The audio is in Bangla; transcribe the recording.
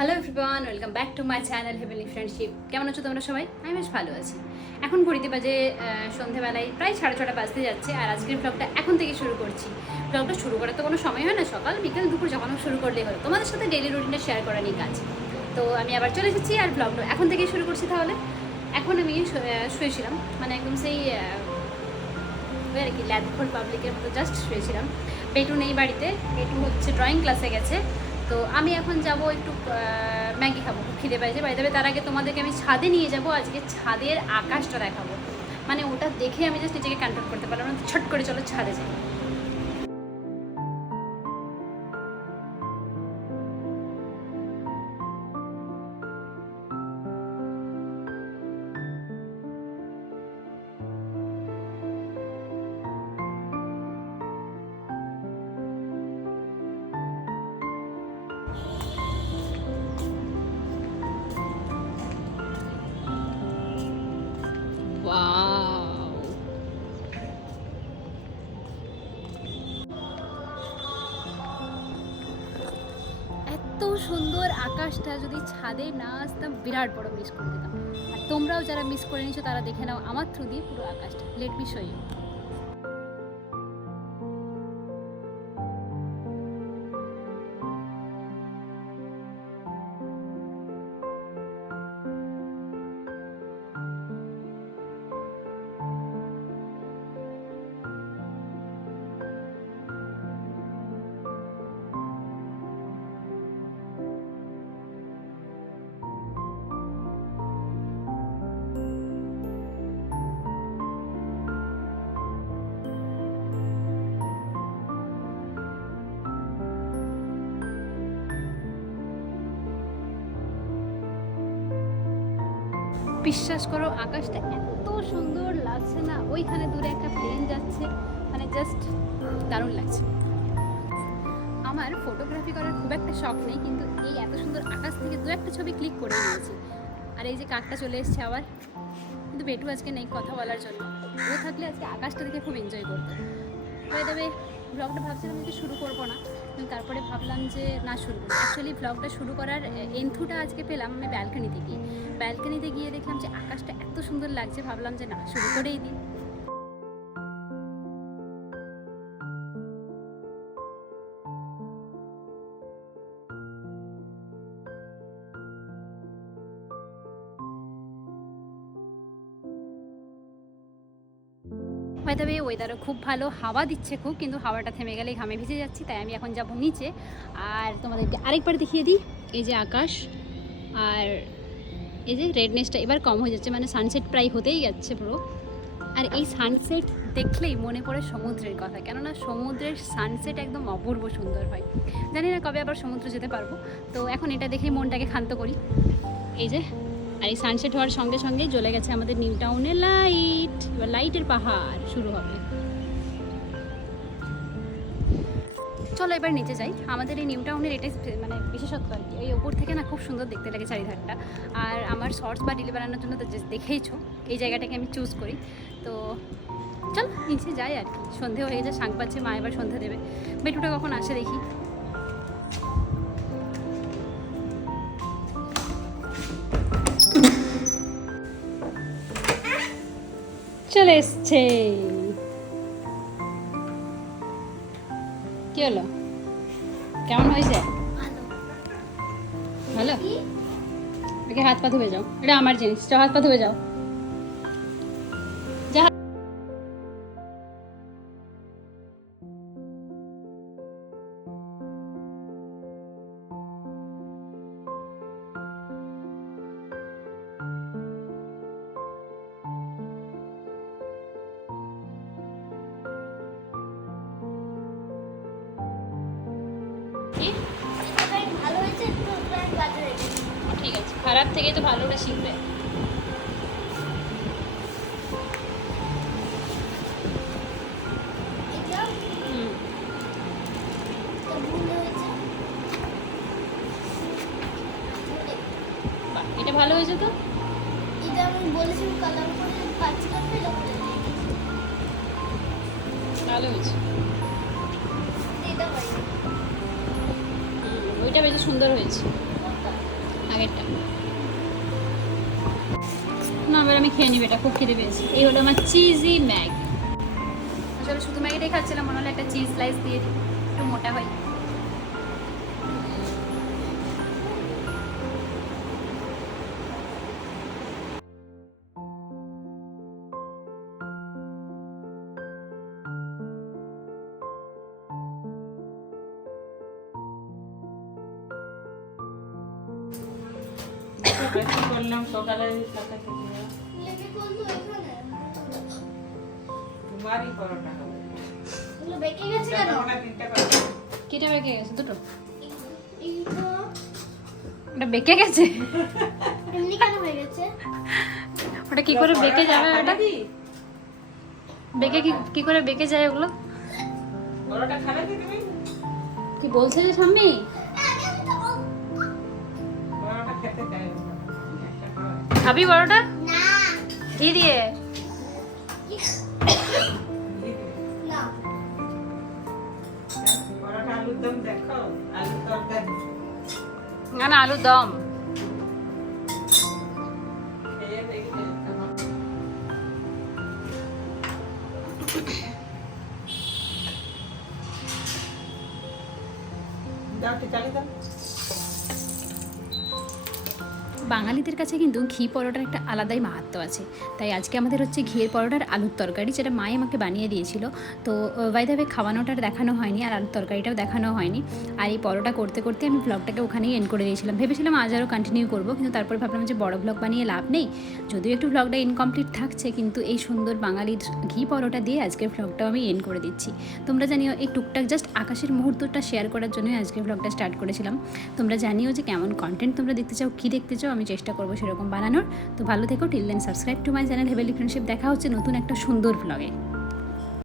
Hello everyone welcome back to my channel heavenly friendship কেমন আছো তোমরা সবাই? আমি বেশ ভালো আছি। এখন ঘড়িতে বাজে সন্ধেবেলায় প্রায় সাড়ে ছটা বাজতে যাচ্ছে আর আজকের ব্লগটা এখন থেকে শুরু করছি। ব্লগটা শুরু করার তো কোনো সময় হয় না, সকাল, বিকেল, দুপুর যখন শুরু করলেই হলো। তোমাদের সাথে ডেলি রুটিনটা শেয়ার করা নিয়ে কাজ। তো আমি আবার চলে এসেছি আর ব্লগটা এখন থেকে শুরু করছি তাহলে। এখন আমি শুয়েছিলাম। মানে একদম সেই আর কি ল্যাদখোল পাবলিকের মতো জাস্ট শুয়েছিলাম। পেটু নেই বাড়িতে। পেটু হচ্ছে ড্রয়িং ক্লাসে গেছে। তো আমি এখন যাব একটু ম্যাগি খাব খিদে পাইছে। বাড়িতে তার আগে তোমাদেরকে আমি ছাদে নিয়ে যাব, আজকে ছাদের আকাশটা দেখাবো। মানে ওটা দেখে আমি জাস্ট নিজেকে কন্ট্রোল করতে পারলাম না, ছট করে চলো ছাদে যাই। সুন্দর আকাশটা যদি ছাদে না আসতাম, বিরাট বড় মিস করে দিতাম। আর তোমরাও যারা মিস করে নিছো তারা দেখে নাও, আমার থ্রু দিয়ে পুরো আকাশটা। লেট মি শো বিশ্বাস করো, আকাশটা এত সুন্দর লাগছে না? ওইখানে দূরে একটা প্লেন যাচ্ছে মানে জাস্ট দারুণ লাগছে। আমার ফটোগ্রাফি করার খুব একটা শখ নেই, কিন্তু এই এত সুন্দর আকাশ থেকে দু একটা ছবি ক্লিক করে নিয়েছি। আর এই যে কাকটা চলে এসছে আবার, কিন্তু বেটু আজকে নেই কথা বলার জন্য। ও থাকলে আজকে আকাশটা দেখে খুব এনজয় করতো। হয়ে যাবে ব্লগটা ভাবছিলাম যে শুরু করব না। তারপরে ভাবলাম যে না শুরু করি অ্যাকচুয়ালি ব্লগটা শুরু করার এন্থুটা আজকে পেলাম আমি ব্যালকানিতে গিয়ে ব্যালকানিতে গিয়ে দেখলাম যে আকাশটা এত সুন্দর লাগছে, ভাবলাম যে না, শুরু করেই দিই। হয়তো ওয়েদারও খুব ভালো, হাওয়া দিচ্ছে খুব, কিন্তু হাওয়াটা থেমে গেলে ঘামে ভিজে যাচ্ছি, তাই আমি এখন যাব নিচে। আর তোমাদেরকে আরেকবার দেখিয়ে দিই, এই যে আকাশ, আর এই যে রেডনেসটা এবার কম হয়ে যাচ্ছে মানে সানসেট প্রায় হতেই যাচ্ছে পুরো। আর এই সানসেট দেখলেই মনে পড়ে সমুদ্রের কথা, কেননা সমুদ্রের সানসেট একদম অপূর্ব সুন্দর হয়। জানি না কবে আবার সমুদ্র যেতে পারব, তো এখন এটা দেখেই মনটাকে ক্ষান্ত করি। এই যে, আর এই সানসেট হওয়ার সঙ্গে সঙ্গে জ্বলে গেছে আমাদের নিউ টাউনে লাইট এবার লাইটের পাহাড় শুরু হবে। চলো এবার নিচে যাই। আমাদের এই নিউ টাউনের এটাই মানে বিশেষত্ব আর কি। এই ওপর থেকে না খুব সুন্দর দেখতে লাগে চারিধারটা। আর আমার শর্টস বা রিল বানানোর জন্য তো দেখেইছো। এই জায়গাটাকে আমি চুজ করি। তো চল, নিচে যাই আর কি। সন্ধে হয়ে যায় শাঁখ পাচ্ছে, মা এবার সন্ধে দেবে। বেটুটা কখন আসে দেখি। চলে এসছে। কি হলো? কেমন হয়েছে? ভালো। আগে হাত পা ধুয়ে যাও। এটা আমার জিনিস। চ হাত পা ধুয়ে যাও। ঠিক আছে। খারাপ থেকে তো ভালোটা শিখবে। এটা ভালো হয়েছে তো? এটা আমি কালার করে পাঁচ ভালো হয়েছে। ওইটা বেশ সুন্দর হয়েছে? আগেরটা না, এবার আমি খেয়ে নিব, এটা খুব খেতে পেয়েছি। এই হলো আমার চিজি ম্যাগ। আসলে শুধু ম্যাগিটাই খাচ্ছিলাম, মনে হলো একটা চিজ স্লাইস দিয়ে একটু মোটা হয়। করলাম সকালে তোমারই পরোটা হবে বেঁকে গেছে কেটে বেঁকে দুটো। ওটা বেঁকে গেছে? এমনি কেন হয়ে গেছে? ওটা কি করে বেঁকে যাবে ওটা? বেঁকে কি কি করে বেঁকে যায় ওগুলো? পরোটা খাবে কি বলছে যে ঠাম্মি খাবি বড়টা? না। কি দিয়ে। না আলুর দম দেখো? না আলু দম। দাও চালিয়ে দাও। বাঙালিদের কাছে কিন্তু ঘি পরোটার একটা আলাদাই মাহাত্ম আছে। তাই আজকে আমাদের হচ্ছে ঘিয়ের পরোটার আলুর তরকারি, যেটা মায়ে আমাকে বানিয়ে দিয়েছিল। তো বাইদাবে খাওয়ানোটার দেখানো হয়নি, আর আলুর তরকারিটাও দেখানো হয়নি। আর এই পরোটা করতে করতে আমি ব্লগটাকে ওখানেই এন্ড করে দিয়েছিলাম। ভেবেছিলাম আজ আরও কন্টিনিউ করব, কিন্তু তারপর ভাবলাম যে বড় ব্লগ বানিয়ে লাভ নেই। যদিও একটু ব্লগটা ইনকমপ্লিট থাকছে, কিন্তু এই সুন্দর বাঙালির ঘি পরোটা দিয়ে আজকের ব্লগটাও আমি এন্ড করে দিচ্ছি। তোমরা জানিও এই টুকটাক জাস্ট আকাশের মুহূর্তটা শেয়ার করার জন্যই আজকের ব্লগটা স্টার্ট করেছিলাম। তোমরা জানিও যে কেমন কন্টেন্ট তোমরা দেখতে চাও, কী দেখতে চাও আমি চেষ্টা করব সেরকম বানানোর। তো ভালো থেকো till then subscribe to my channel heavenly friendship দেখা হচ্ছে নতুন একটা সুন্দর ব্লগে